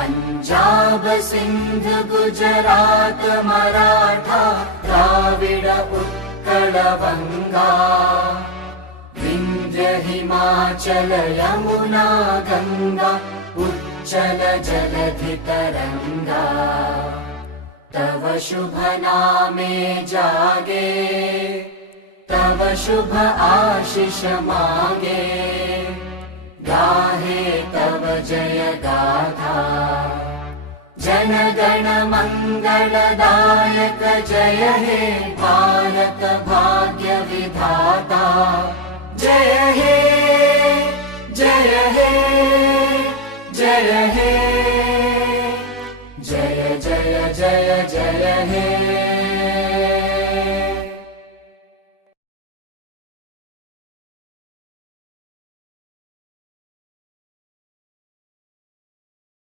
पंजाब सिंध गुजरात मराठा द्राविड उत्कल बंगा विंध्य हिमाचल यमुना गंगा उच्चल जलधि तरंगा तव शुभ नामे जागे तव शुभ आशीष मांगे गाहे तव जय गाथा जन गण मंगलदायक जय हे भारत भाग्य विधाता जय हे जय हे जय हे जय जय जय जय हे।